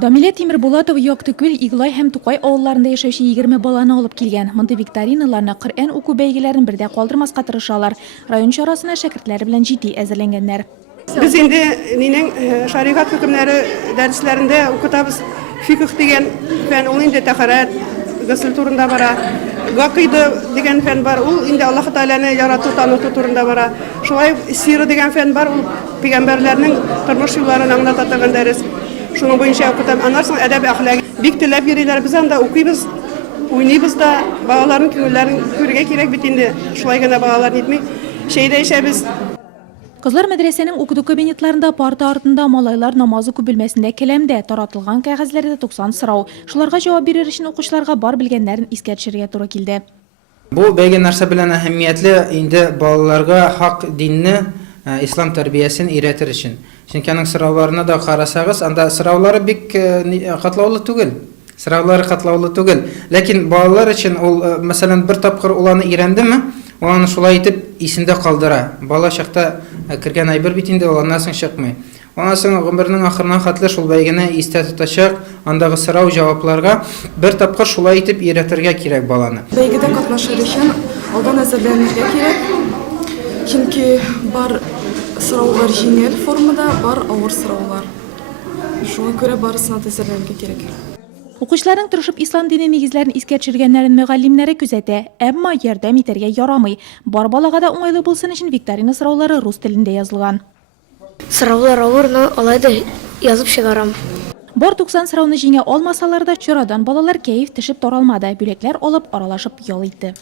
Дамилә Тимербулатова Яктыкүл, Иглай һәм Тукай авылларында яшәүче 20 баланы алып килгән. Монда викториналарны, Коръән уку бәйгеләрен бердә калдырмаска тырышалар. Район чарасына шәкертләре белән җитди әзерләнгәннәр. Без инде шаригат хөкемнәре дәресләрендә укытабыз. Фикых дигән фән, ул инде тәһарәт, гысл турында бара. Гакыйда дигән фән бар, ул инде Аллаһ Тәгаләне ярату, таныту турында бара. Шулай сира дигән фән бар, ул пәйгамбәрләрнең тормыш юлларын аңлата торган дәрес. Шуның буенча укытам. Аннан соң әдәби әхлак. Бик теләп йөриләр, без анда укыйбыз, уйныйбыз да, балаларның күңелләрен күрергә кирәк бит инде. Шулай гына балалар нитми. Шәйдә эчәбез. Кызлар мәдрәсәнең укыту кабинетларында парта артында малайлар намазы күп белмәсендә келәмдә таратылган кәгазьләрдә 90 сорау. Шуларга җавап бирер өчен укучыларга бар белгәннәрен искә төшерергә туры килде. Бу бәйге нәрсә белән әһәмиятле инде балаларга хак динне, ислам тәрбиясен өйрәтер өчен. Чөнки аның сорауларына да карасагыз, анда сораулары бик катлаулы түгел. Сораулары катлаулы түгел. Ләкин балалар өчен ул, мәсәлән, бер тапкыр уланы өйрәндеме, аны шулай итеп исендә калдыра. Бала чакта кергән әйбер бит инде ул аннан соң чыкмый. Аннан соң гомернең ахырына хәтле шул бәйгене истә тотачак, андагы сорау-җавапларга бер тапкыр шулай итеп өйрәтергә кирәк баланы. Бәйгедә катнашыр өчен алдан әзерләнергә кирәк. Чөнки бар сораулар җиңел формада, бар авыр сораулар. Шуңа күрә барысына әзерләнергә кирәк. Укучыларның тырышып ислам дине нигезләрен искә төшергәннәрен мөгаллимнәре күзәтә, әмма ярдәм итәргә ярамый. Бар балага да уңайлы булсын өчен викторина сораулары рус телендә язылган. Сораулар авыр, но алай да язып чыгарам. Бар 90 сорауны җиңә алмасалар да, чарадан балалар кәеф төшеп таралмады, бүләкләр алып аралашып ял итте.